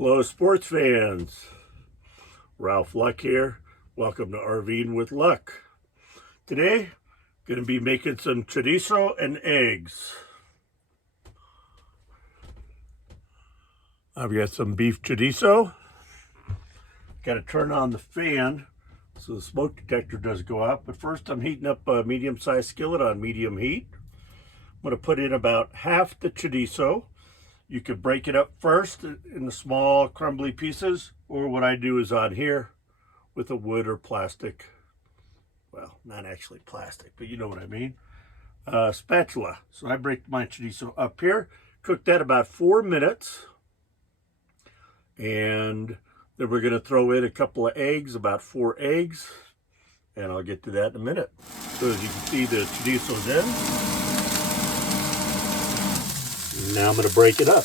Hello, sports fans. Ralph Luck here. Welcome to RV'ing with Luck. Today, going to be making some chorizo and eggs. I've got some beef chorizo. Got to turn on the fan so the smoke detector does go out. But first, I'm heating up a medium-sized skillet on medium heat. I'm going to put in about half the chorizo. You could break it up first in the small crumbly pieces, or what I do is on here with a wood or plastic, well, not actually plastic, but you know what I mean, spatula. So I break my chorizo up here, cook that about 4 minutes, and then we're going to throw in a couple of eggs, about 4 eggs, and I'll get to that in a minute. So as you can see, the chorizo's in. Now I'm going to break it up.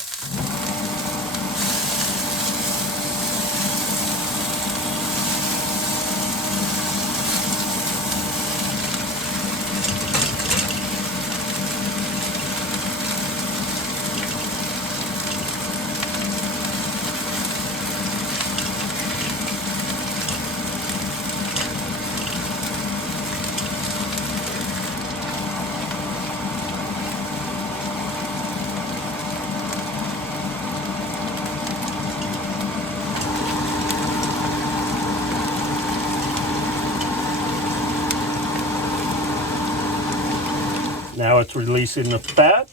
Now it's releasing the fat.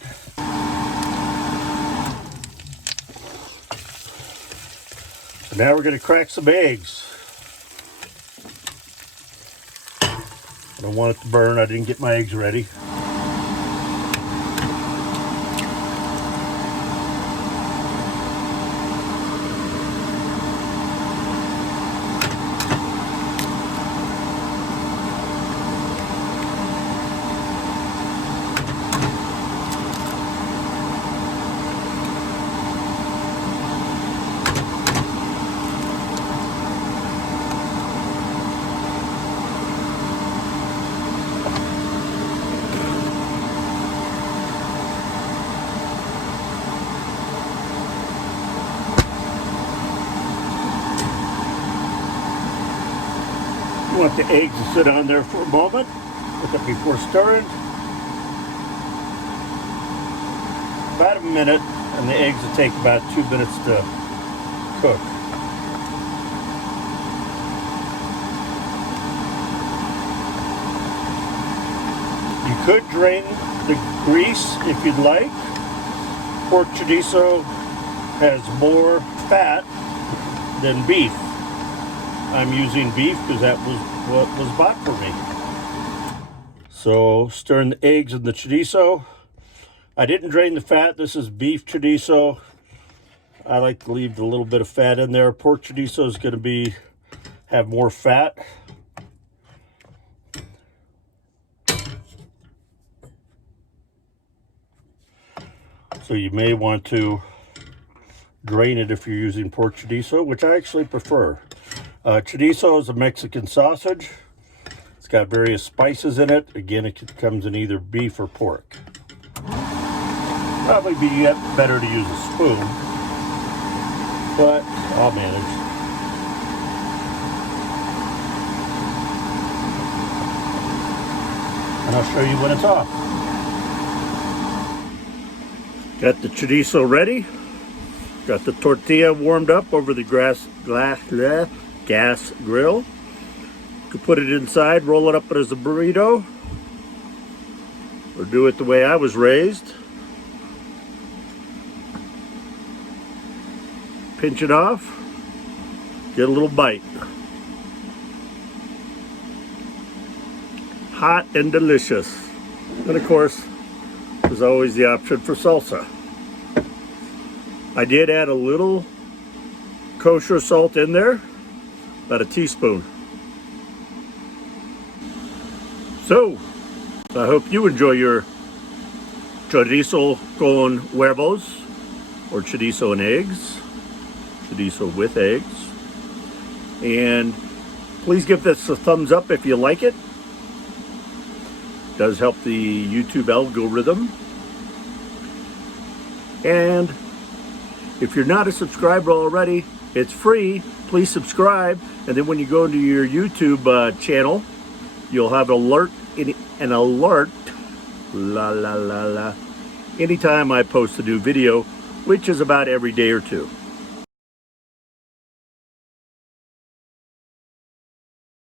So now we're going to crack some eggs. I don't want it to burn. I didn't get my eggs ready. You want the eggs to sit on there for a moment before stirring. About a minute, and the eggs will take about 2 minutes to cook. You could drain the grease if you'd like. Pork chorizo has more fat than beef. I'm using beef because that was what was bought for me. So stirring the eggs and the chorizo. I didn't drain the fat. This is beef chorizo. I like to leave a little bit of fat in there. Pork chorizo is going to have more fat. So you may want to drain it if you're using pork chorizo, which I actually prefer. Chorizo is a Mexican sausage. It's got various spices in it. Again, it comes in either beef or pork. Probably be better to use a spoon, but I'll manage. And I'll show you when it's off. Got the chorizo ready. Got the tortilla warmed up over the gas grill. You could put it inside, roll it up as a burrito, or do it the way I was raised. Pinch it off, get a little bite. Hot and delicious. And of course, there's always the option for salsa. I did add a little kosher salt in there, about a teaspoon. So, I hope you enjoy your chorizo con huevos, or chorizo and eggs, chorizo with eggs. And please give this a thumbs up if you like it. It does help the YouTube algorithm. And If you're not a subscriber already, it's free. Please subscribe. And then when you go into your YouTube channel, you'll have an alert, anytime I post a new video, which is about every day or two.